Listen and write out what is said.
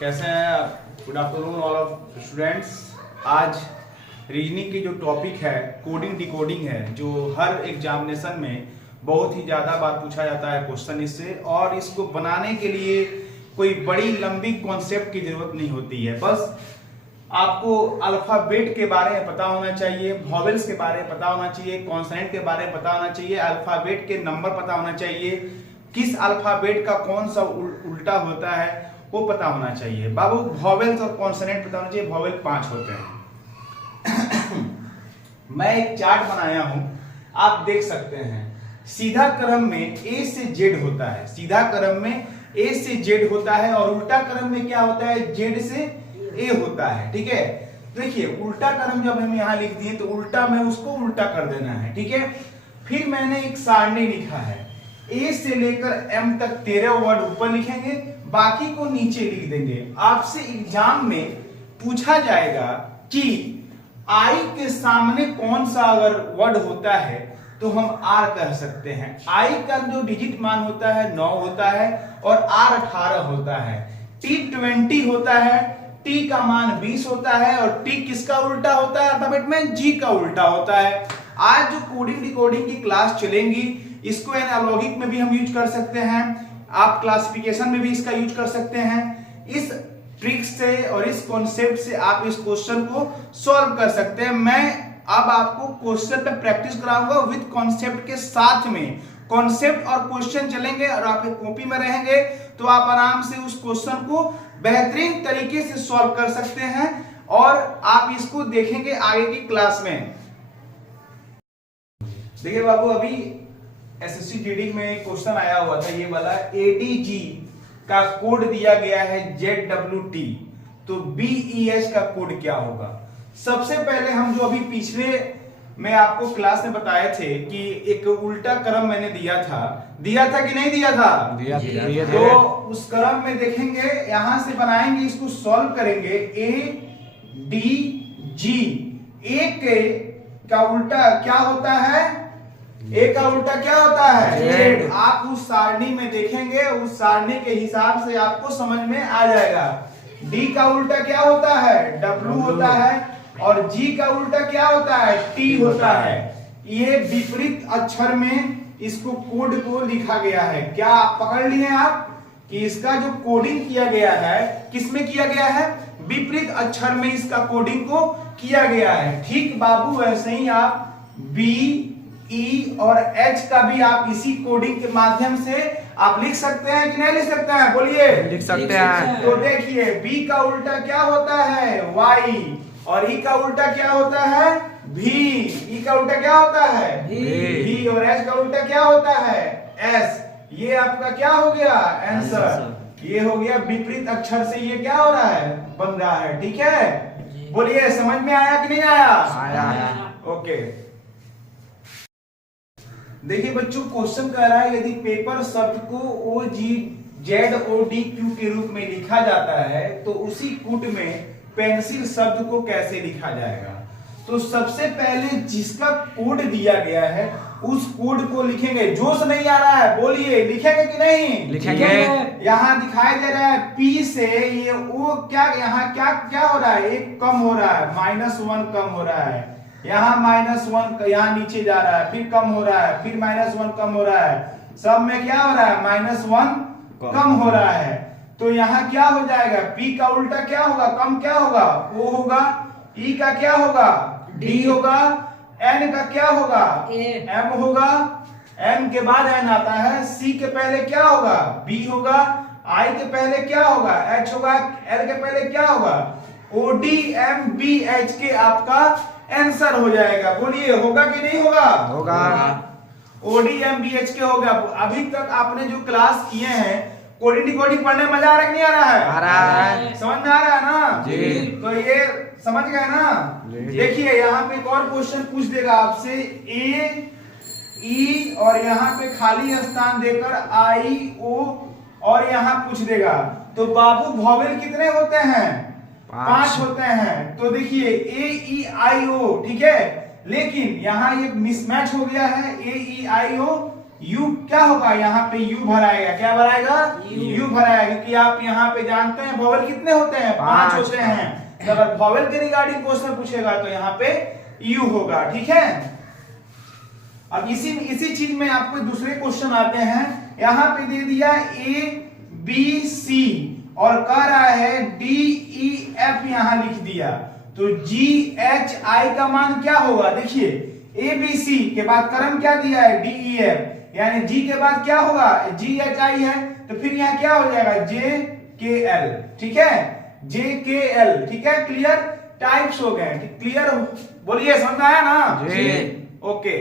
कैसे हैं आप? Good afternoon all of students. आज रीजनिंग की जो टॉपिक है कोडिंग डिकोडिंग है, जो हर एग्जामिनेशन में बहुत ही ज़्यादा बार पूछा जाता है क्वेश्चन इससे, और इसको बनाने के लिए कोई बड़ी लंबी कॉन्सेप्ट की जरूरत नहीं होती है। बस आपको अल्फाबेट के बारे में पता होना चाहिए, वॉवेल्स के बारे में पता होना चाहिए, कॉन्सोनेंट के बारे में पता होना चाहिए, अल्फाबेट के नंबर पता होना चाहिए, किस अल्फाबेट का कौन सा उल्टा होता है वो पता होना चाहिए। बाबू वॉवेल्स और कॉन्सोनेंट पता होना चाहिए। वॉवेल 5 होते हैं। मैं एक चार्ट बनाया हूं, आप देख सकते हैं। सीधा क्रम में ए से जेड होता है, सीधा क्रम में ए से जेड होता है, और उल्टा क्रम में क्या होता है, जेड से ए होता है। ठीक है, देखिए उल्टा क्रम जब हम यहां लिख दिए तो उल्टा में उसको उल्टा कर देना है। ठीक है, फिर मैंने एक सारणी लिखा है, ए से लेकर एम तक 13 वर्ड ऊपर लिखेंगे, बाकी को नीचे लिख देंगे। आपसे एग्जाम में पूछा जाएगा कि आई के सामने कौन सा अगर वर्ड होता है तो हम आर कह सकते हैं। आई का जो डिजिट मान होता है 9 होता है, और आर 18 होता है। टी 20 होता है, टी का मान 20 होता है, और टी किसका उल्टा होता है अल्फाबेट में, जी का उल्टा होता है। आज जो कोडिंग डिकोडिंग की क्लास चलेंगी, इसको एनालॉगिक में भी हम यूज कर सकते हैं, आप क्लासिफिकेशन में भी इसका यूज कर सकते हैं। इस ट्रिक से और इस कॉन्सेप्ट से आप इस क्वेश्चन को सॉल्व कर सकते हैं। मैं अब आपको क्वेश्चन पे प्रैक्टिस कराऊंगा विद कॉन्सेप्ट के साथ में। कॉन्सेप्ट और क्वेश्चन चलेंगे और आपके कॉपी में रहेंगे, तो आप आराम से उस क्वेश्चन को बेहतरीन तरीके से सॉल्व कर सकते हैं, और आप इसको देखेंगे आगे की क्लास में। देखिए बाबू, अभी एसएससी जीडी में एक क्वेश्चन आया हुआ था, ये वाला एडीजी का कोड दिया गया है ZWT, तो BEH का कोड क्या होगा। सबसे पहले हम जो अभी पिछले में आपको क्लास में बताए थे कि एक उल्टा क्रम मैंने दिया था कि नहीं दिया था? दिया। तो उस क्रम में देखेंगे, यहां से बनाएंगे, इसको सॉल्व करेंगे। ADG, ए का उल्टा क्या होता है, ए का उल्टा क्या होता है, आप उस सारणी में देखेंगे, उस सारणी के हिसाब से आपको समझ में आ जाएगा। डी का उल्टा क्या होता है, डब्ल्यू होता है, और जी का उल्टा क्या होता है, टी होता है। ये विपरीत अक्षर में इसको कोड को लिखा गया है। क्या पकड़ लिए आप कि इसका जो कोडिंग किया गया है किसमें किया गया है, विपरीत अक्षर में इसका कोडिंग को किया गया है। ठीक बाबू, वैसे ही आप बी, ई और एच का भी आप इसी कोडिंग के माध्यम से आप लिख सकते हैं कि नहीं लिख सकते हैं, बोलिए। लिख सकते हैं। तो देखिए, बी का उल्टा क्या होता है, वाई, और ई का उल्टा क्या होता है, भी। ई का उल्टा क्या होता है, भी, और एच का उल्टा क्या होता है, एस। ये आपका क्या हो गया आंसर, ये हो गया विपरीत अक्षर से ये क्या हो रहा है, बन रहा है। ठीक है, बोलिए समझ में आया कि नहीं आया? आया। ओके, देखिए बच्चों, क्वेश्चन कह रहा है यदि पेपर शब्द को OGZODQ के रूप में लिखा जाता है तो उसी कूट में पेंसिल शब्द को कैसे लिखा जाएगा। तो सबसे पहले जिसका कोड दिया गया है उस कोड को लिखेंगे। जोश नहीं आ रहा है, बोलिए लिखेंगे कि नहीं? लिखेंगे। यहाँ दिखाई दे रहा है P से ये O, क्या यहाँ क्या क्या हो रहा है, एक कम हो रहा है, -1 कम हो रहा है, यहाँ -1 यहाँ नीचे जा रहा है, फिर कम हो रहा है, फिर -1 कम हो रहा है, सब में क्या हो रहा है, -1 कम हो रहा है। तो यहाँ क्या हो जाएगा, P का उल्टा क्या होगा, कम क्या होगा, O होगा, E का क्या होगा, D होगा, N का क्या होगा, M होगा, M के बाद N आता है, C के पहले क्या होगा, B होगा, I के पहले क्या होगा, H होगा, L के पहले क्या होगा, ODMBH के आपका आंसर हो जाएगा। बोलिए होगा कि नहीं होगा? होगा। ODMBH के होगा। अभी तक आपने जो क्लास किए हैं कोडिंग डिकोडिंग पढ़ने में मजा आ रहा है कि नहीं आ रहा है? आ रहा है। समझ में आ रहा है ना जी? तो ये समझ गए ना? देखिए यहाँ पे एक और क्वेश्चन पूछ देगा आपसे, ए, ई और यहाँ पे खाली स्थान देकर आई, ओ और यहाँ पूछ देगा। तो बाबू वॉवेल कितने होते हैं, 5 होते हैं। तो देखिए A-E-I-O, ठीक है, लेकिन यहाँ ये मिसमैच हो गया है, A-E-I-O यू क्या होगा, यहाँ पे यू भराएगा, क्या भराएगा, यू भराएगा, क्योंकि आप यहाँ पे जानते हैं वॉवेल कितने होते हैं, 5 होते हैं। तो अगर वॉवेल के रिगार्डिंग क्वेश्चन पूछेगा तो यहाँ पे यू होगा, ठीक है। अब इसी चीज में आपको दूसरे क्वेश्चन आते हैं। यहाँ पे दे दिया ए बी सी और कह रहा है डी ई एफ यहाँ लिख दिया, तो जी एच आई का मान क्या होगा, देखिए ए बी सी के बाद क्रम क्या दिया है, डी ई एफ, यानी जी के बाद क्या होगा, जी एच आई है, तो फिर यहाँ क्या हो जाएगा, जे के एल, ठीक है, जे के एल, ठीक है। क्लियर, टाइप्स हो गए, क्लियर, बोलिए समझ आया ना जी, ओके।